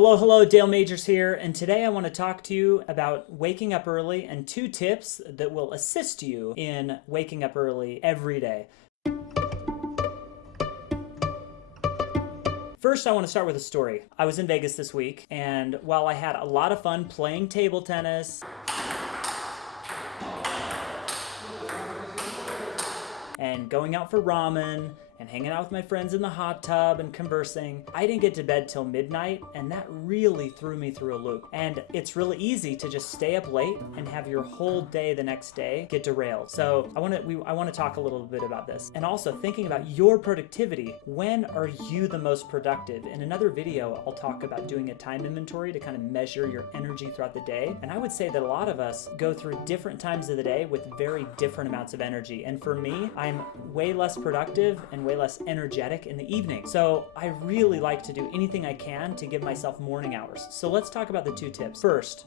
Hello, Dale Majors here, and today I want to talk to you about waking up early and 2 tips that will assist you in waking up early every day. First, I want to start with a story. I was in Vegas this week, and while I had a lot of fun playing table tennis and going out for ramen and hanging out with my friends in the hot tub and conversing, I didn't get to bed till midnight, and that really threw me through a loop. And it's really easy to just stay up late and have your whole day the next day get derailed. So I want to talk a little bit about this. And also thinking about your productivity. When are you the most productive? In another video, I'll talk about doing a time inventory to kind of measure your energy throughout the day. And I would say that a lot of us go through different times of the day with very different amounts of energy. And for me, I'm way less productive and way less energetic in the evening. So I really like to do anything I can to give myself morning hours. So let's talk about the 2 tips. First,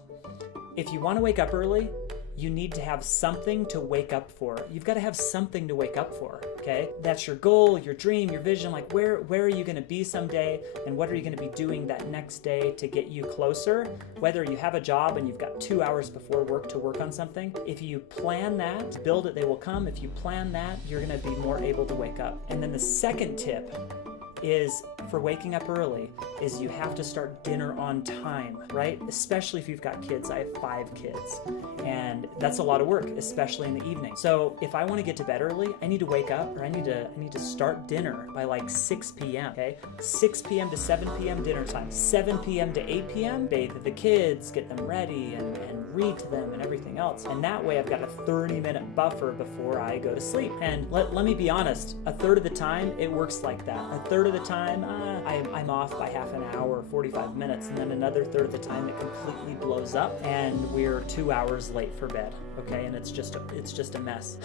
if you want to wake up early, you need to have something to wake up for. You've got to have something to wake up for, okay? That's your goal, your dream, your vision, like where are you going to be someday, and what are you going to be doing that next day to get you closer? Whether you have a job and you've got 2 hours before work to work on something, if you plan that, build it, they will come. If you plan that, you're going to be more able to wake up. And then the second tip is for waking up early is you have to start dinner on time, right? Especially if you've got kids. I have 5 kids, and that's a lot of work, especially in the evening. So if I want to get to bed early, I need to wake up, or I need to start dinner by like 6 p.m. Okay, 6 p.m. to 7 p.m. dinner time. 7 p.m. to 8 p.m. bathe the kids, get them ready, and read to them and everything else. And that way I've got a 30-minute buffer before I go to sleep. And let me be honest, a third of the time it works like that. A third of the time I'm off by half an hour, 45 minutes, and then another third of the time it completely blows up and we're 2 hours late for bed. Okay, and it's just a mess.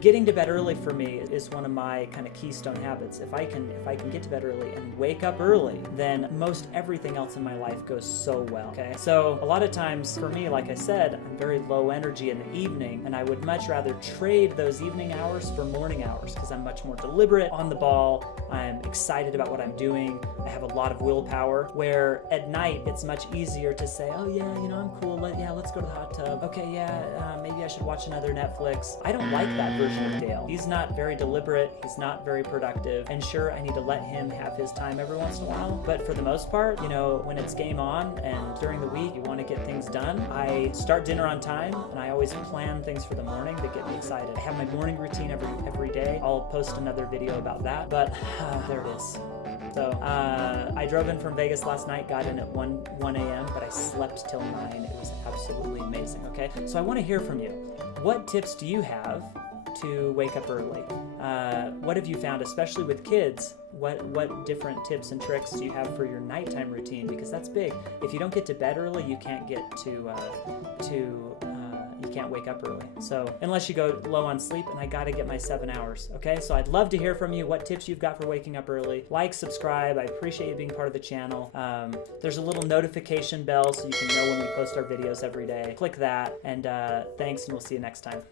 Getting to bed early for me is one of my kind of keystone habits. If I can get to bed early and wake up early, then most everything else in my life goes so well. Okay, so a lot of times for me, like I said, I'm very low energy in the evening, and I would much rather trade those evening hours for morning hours because I'm much more deliberate, on the ball. I'm excited about what I'm doing. I have a lot of willpower. Where at night it's much easier to say, oh yeah, I'm cool. Let's go to the hot tub. Okay, maybe I should watch another Netflix. I don't like that version of Dale. He's not very deliberate. He's not very productive. And sure, I need to let him have his time every once in a while. But for the most part, when it's game on and during the week you want to get things done, I start dinner on time, and I always plan things for the morning that get me excited. I have my morning routine every day. I'll post another video about that, but there it is. So I drove in from Vegas last night, got in at 1 a.m., but I slept till 9. It was absolutely amazing, okay? So I want to hear from you. What tips do you have to wake up early? What have you found, especially with kids? What different tips and tricks do you have for your nighttime routine? Because that's big. If you don't get to bed early, you can't get you can't wake up early. So unless you go low on sleep, and I gotta get my 7 hours, okay? So I'd love to hear from you, what tips you've got for waking up early. Like, subscribe, I appreciate you being part of the channel. There's a little notification bell so you can know when we post our videos every day. Click that, and thanks, and we'll see you next time.